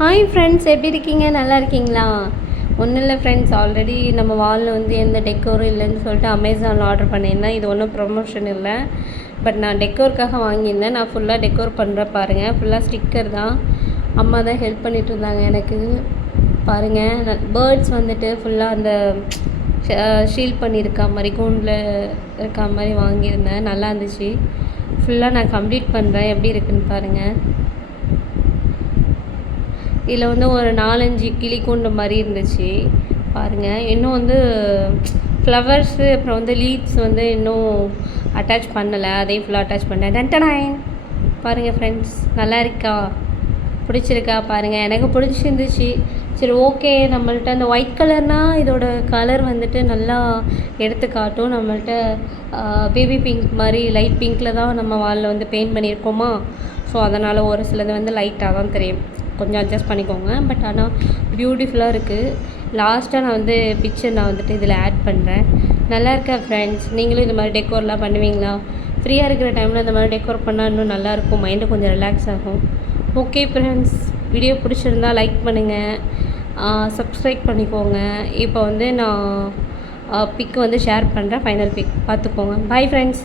Hi friends, எப்படி இருக்கீங்க? நல்லா இருக்கீங்களா? ஒன்றும் இல்லை ஃப்ரெண்ட்ஸ், ஆல்ரெடி நம்ம வாலில் வந்து எந்த டெக்கோரும் இல்லைன்னு சொல்லிட்டு அமேசானில் ஆர்டர் பண்ணியிருந்தேன். இது ஒன்றும் ப்ரொமோஷன் இல்லை, பட் நான் டெக்கோருக்காக வாங்கியிருந்தேன். நான் ஃபுல்லாக டெக்கோர் பண்ணுறேன் பாருங்கள். ஃபுல்லாக ஸ்டிக்கர் தான். அம்மா தான் ஹெல்ப் பண்ணிகிட்டு இருந்தாங்க எனக்கு. பாருங்கள், பேர்ட்ஸ் வந்துட்டு ஃபுல்லாக அந்த ஷீல் பண்ணியிருக்கா மாதிரி கூண்டில் இருக்கா மாதிரி வாங்கியிருந்தேன். நல்லா இருந்துச்சு. ஃபுல்லாக நான் கம்ப்ளீட் பண்ணுறேன். எப்படி இருக்குன்னு பாருங்கள். இதில் வந்து ஒரு 4-5 கிளி கூண்டு மாதிரி இருந்துச்சு பாருங்கள். இன்னும் வந்து ஃப்ளவர்ஸு அப்புறம் வந்து லீவ்ஸ் வந்து இன்னும் அட்டாச் பண்ணலை. அதையும் ஃபுல்லாக அட்டாச் பண்ணேன். டென்டனாயின் பாருங்கள் ஃப்ரெண்ட்ஸ், நல்லா இருக்கா? பிடிச்சிருக்கா பாருங்கள். எனக்கு பிடிச்சிருந்துச்சு. சரி, ஓகே. நம்மள்ட்ட அந்த ஒயிட் கலர்னால் இதோட கலர் வந்துட்டு நல்லா எடுத்து காட்டும். நம்மள்ட்ட பேபி பிங்க் மாதிரி லைட் பிங்க்கில் தான் நம்ம வாலில் வந்து பெயிண்ட் பண்ணியிருக்கோமா. ஸோ அதனால் ஒரு சிலது வந்து லைட்டாக தான் தெரியும். கொஞ்சம் அட்ஜஸ்ட் பண்ணிக்கோங்க. பட் ஆனால் பியூட்டிஃபுல்லாக இருக்குது. லாஸ்ட்டாக நான் வந்து பிக்சர் நான் வந்துட்டு இதில் ஆட் பண்ணுறேன். நல்லா இருக்கா ஃப்ரெண்ட்ஸ்? நீங்களும் இந்த மாதிரி டெக்கோர்லாம் பண்ணுவீங்களா? ஃப்ரீயாக இருக்கிற டைமில் இந்த மாதிரி டெக்கோர் பண்ணால் இன்னும் நல்லாயிருக்கும். மைண்டு கொஞ்சம் ரிலாக்ஸ் ஆகும். ஓகே ஃப்ரெண்ட்ஸ், வீடியோ பிடிச்சிருந்தா லைக் பண்ணுங்கள், சப்ஸ்கிரைப் பண்ணிக்கோங்க. இப்போ வந்து நான் பிக் வந்து ஷேர் பண்ணுறேன். ஃபைனல் பிக் பார்த்துக்கோங்க. Bye friends.